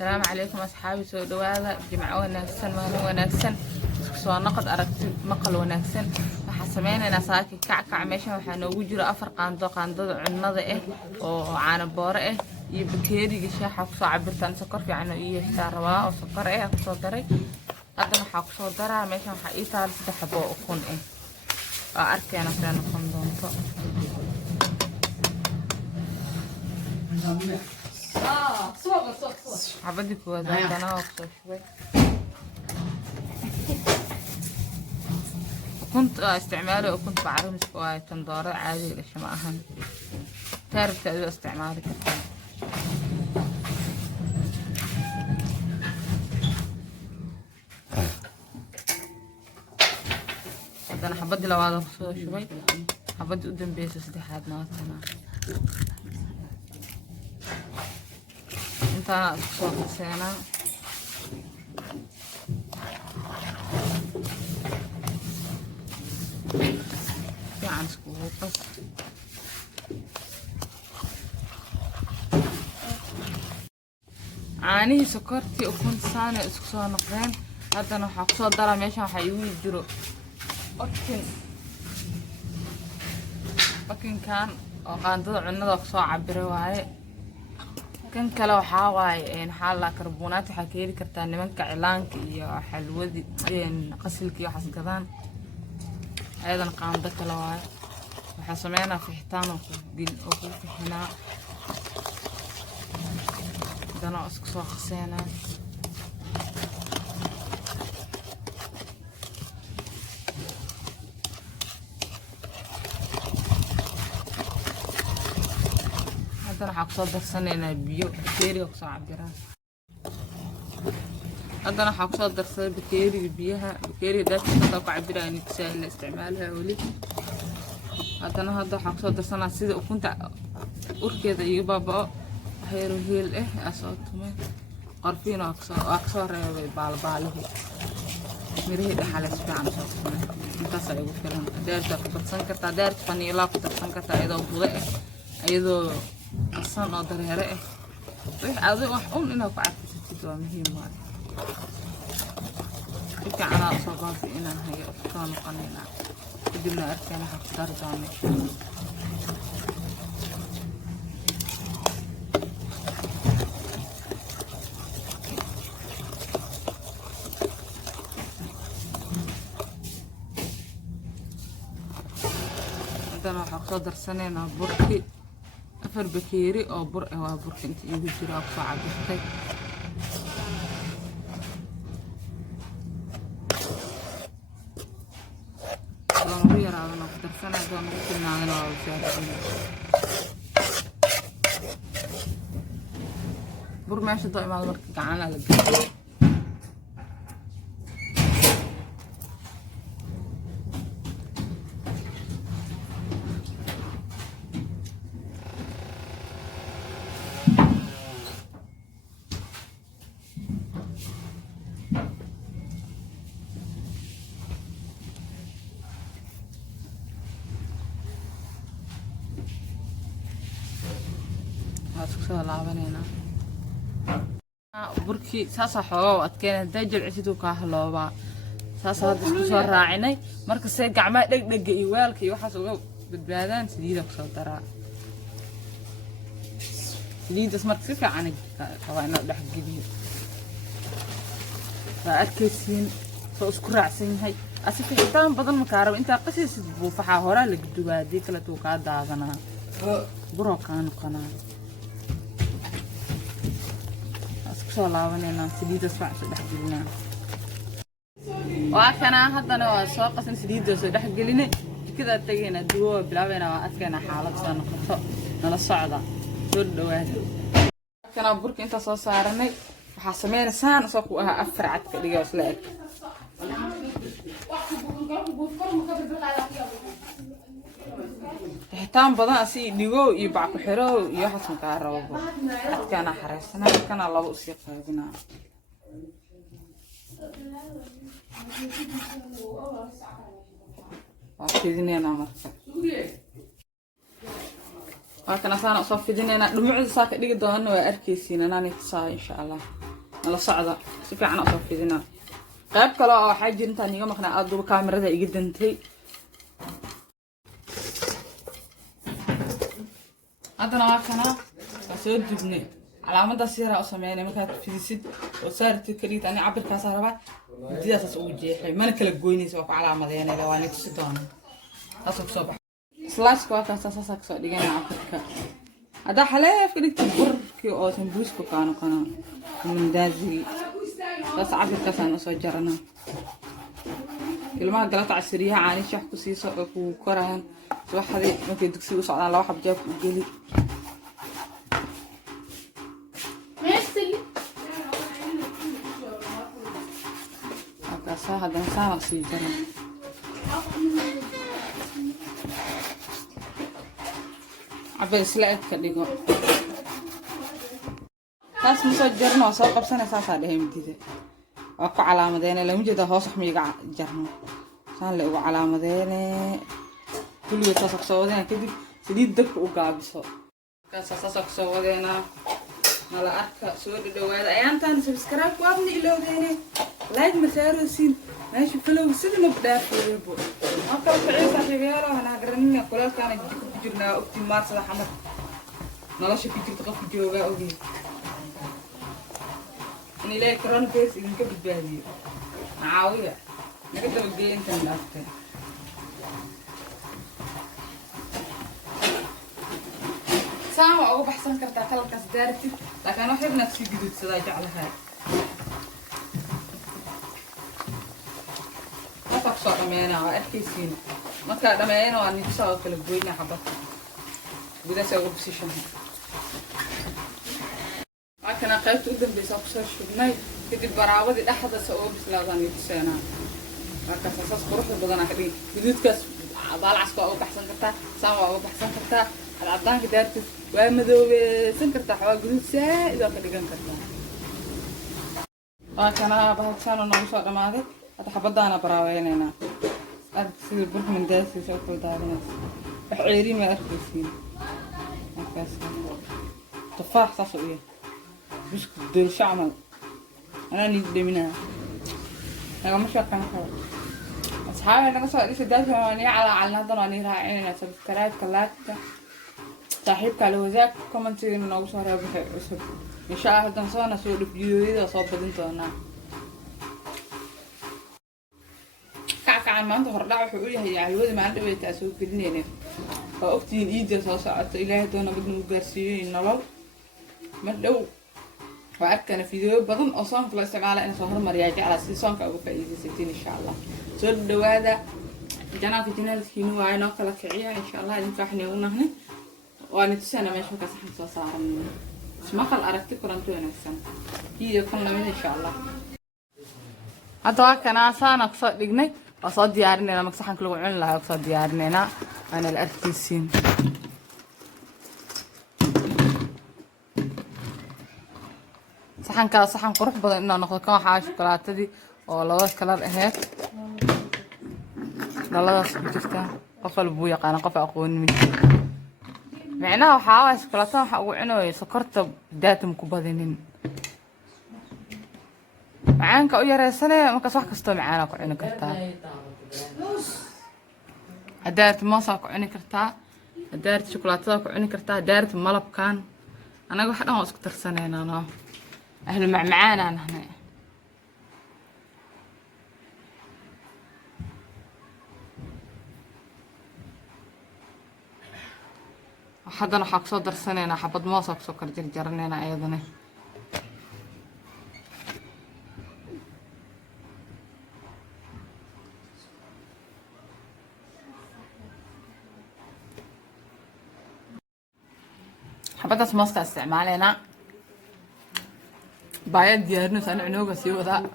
السلام عليكم أصحابي سو دوادا جمعة وناكسن مهلا وناكسن سو نقد أركت مقل وناكسن وحسمين أنا ساكي كعكع ماشي وحنا وجرا أفر قاندو عنده إيه وعنا بورة إيه يبكيري جشاح حقصو عبرتان سكر في عنو إيه شاروا أو سكر إيه حقصو دري أدنى حقصو درا ماشي وحقيتها لسدحبو أكون إيه أركي أنا فلان أكون دونتو صوغ عبدي كوزات أنا أقصر شوي كنت استعماله وكنت بعرف مسكواي تنظارة عادي ليش ما أهم تعرف تأذي استعمالي كثير أنا حبدي لو هذا شوي حبدي قدام بيت سدحات ناتنا انت صوت سينا في عن سكوبس عاني سكرتي وكنت سانة اسكسو نقرين هذا انا حقصو دارا ميشان حيوي جرو لكن كان قاندو عنده اقصو عبري واي كان كلا وحاواي إن حالا كربونات حكيري كرتان نمنك إعلانك يا حلوذي إن قسلك يا حسكذان أيضا قام ذكلا واي وحسمينا في حيتان وفي حناء دانا أسكسو خسينا أنا حقصد درسنا بيو بكيري وقصة عبران أنا حقصد درسنا بكيري بيها بكيري ده تطاق عبران تسهل استعمالها ولي أنا هذا حقصد درسنا سيدة وكنت أركض يبا بقى هيرو هيل إيه أصوتهم قرفين وأكثر بالباله مريه ده حالة سبعة صوتهم أنت سأقول كلام دارت بتصنكرت دارت فنيلا بتصنكرت أيضا بضيء أيضا أصلاً أقدر هرقه ويح أذي وحقون إنه بعد تسيتوا مهم مالي إنك أنا أصابات إنه هي أفكان قنينة بدنا أركان حق دارجاني عندنا حق صدر سنين بركي أفر بكيري أو برق وبرق أنت يجي جراب صعب بحكي لون غير على نقدر سنة لون غير نعمل على وجهه برق ماشي ضايع على برق جعان على الجو سoo laabanayna burkii saasa xoolo adkeen dajal cisidu ka halooba saasa hadda isku soo raacinay marka see gacmaha dhagdhag iyo weelka iyo waxaas uga badbaadaan saliida ku soo daraa saliidas marka si fiican qaba inuu dhex geliyo arkaysiin soo isku raacsan yahay asii xitaan badan ma kaarabo inta qasiisid buu faxa hore la gudubaaday kala tuu ka daadanaa buro kaan qanaa soo laabanayna saliida saac soo dhax gelinaa waa kana hadana waa soo qasan saliida soo dhax gelinay jikada tagayna duwo bilaabeyna waa adkeena xaalad soo noqoto nala socda soo dhawaada kana burka inta soo saaranay waxa sameeynaysan soo ku aha afar cad ka dhigo isla eg حتام بدن أسي ديجو يبعك حرو يحسن كهرباء كان حرسنا كان الله بوسيق هذينا أفيدني أنا مرة لكن أنا أصفي دنيا أنا دموع الساق ديجو ده أنا وأركيسين أنا نتصاي إن شاء الله nala socda si fiican u soo fidinaa qayb kale oo waxaa jirta niga maqnaa aad duba kaamirada iga dantay haddana waa kana waa soo dubnay calaamadaas yaraa u sameynay markaad fidisid oo saartid ka dhigta ani cabirkaasaa rabaa mididaasaas ugu jeexay mana kala goynaysa waa ku calaamadeynayda waa nitusi doona saasoo kusoo baxa slaashka waa kaasa saasaa kasoo dhiganaa cabirka haddaa xaleef ka dhigtid burkii oo sambuuska kaa noqona mandaazigi saas cabirkaasaan usoo jaranaa ilmaha galabta casiriyaha caani shax ku siiso oo kugu korayaan subaxdii markay dugsiga u socdaan laba xab jaabka u geli halkaasaa haddana saana sii jaran cabir isla eg ka dhigo taas ma soo jarin waa soo qabsanay saasaa dhahay midida waa ku calaamadeene lama jeeda hoos wax miiga jarno saan le ugu calaamadeene kulligood saasa kusoo wadeena kadib saliid dabka u gaabiso markaasa saasa kusoo wadeena nala arka soo dhadhawaada ayaantaan subscribe waabna ilowdeene like masaarosiin meesha falowga sida nabdhaafeebo markala kacii saaxiibayaalo hanaa garanina kulaalkaana jiko ku jirnaa ogtii maarsada xamar nolosha ku jirta qofka joogaa ogey in ilaahay coronavirus idinka badbaadiyo macaawiya naga dabageeya intaan dhaaftay saan waa uga baxsan kartaa kalalkaas daartid laakiin wax yarnaad sii guduudsadaa jeclahaa markaa kusoo dhameynaa waa arkaysiin markaa dhameeyana waa nidisa oo kala goynaa xabadka gudaasa uga busishaha kana qaybta u dambaysa ku soo shubnay kadib baraabadii dhaxdasa oo bislaadaan nidiseenaa markaas asaas quruxda badanaa ka dhigi guduudkaas baalcaska waa uga baxsan kartaa saan waa uga baxsan kartaa cadcadaanka daartid waa madoobeesan kartaa xawaa guduud saa'id waa ka dhigan kartaa waa kana bahadsaano noogu soo dhamaaday hadda xabadaana baraabaynaynaa arka sida burka mandaasiisa u kala daadinaysa wax ceeriin waa arkaysiin markaas tufaax saas u yahay بسكوت دول شعمل أنا نيجي منها أنا مش فاكرة أصحابي أنا قصة ليش دافع وأنا على نظر وأنا راعينا سبسكرايب كلاك صاحب كالوزاك كومنتي من أول شهر بحق أسب إن شاء الله هذا نصور نسوي الفيديو إذا صوب بدين تونا كعكة ما أنت هرجع وحقولي هي عيودي ما عندي بيتأسوق كلني فأختي إيدي صاصعت إلهي تونا بدنا مجرسين نلو مدلو وأكن فيديو بدن أصلاً في الاستعمال أنا صهر مرياجي على سيسون كأبو فايدة 60 إن شاء الله. سؤال الدوادة جنا في جنال كينو وعينا كلا كعية إن شاء الله إن كحني ونحن ونتسنى مش مكسح صار مش ما خل أركتي كرنتو أنا السنة فيديو كنا من إن شاء الله. هذا كان عشان أقصد لجنة أقصد ديارنا لما مكسحن كل وعين لا أقصد ديارنا أنا الأركيسين. saxanka saxan qurux badan inaan noqdo kan waxa shukulaatadii oo laba kalar ahayd daladaas ku jirta qof walba uu yaqaan qof aqoon mid macnaha waxa shukulaatan waxa ugu cunooyay sokorta daatum ku badinin macaanka u yareysanay markaas wax kasto macaan ku cuni kartaa hadaart moosa ku cuni kartaa hadaart shukulaatada ku cuni kartaa hadaart malabkan anaga wax dhan oo isku tarsanayna أهل معانا هنا حدنا حق صدر سنة حبض ماسك سكر جرجرنا أيضا حبض ماسك استعمالنا بايد ديارنا سنة عنوغا سيو ذا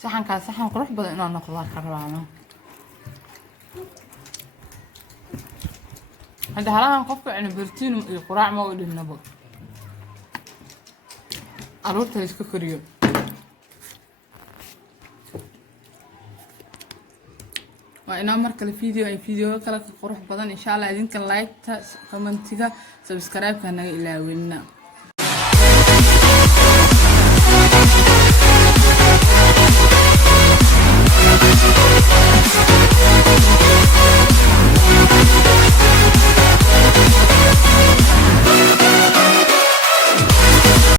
saxan ka saxan qurux badan inaan noqdo karbaano hada halahan qofka in bertiin iyo quraac ma u dhinabo aroorta iska koriyo وإنا مركل فيديو أي فيديو كلا قروح بدن إن شاء الله إذن كان لايك كومنتيكا سبسكرايب كان إلى وينا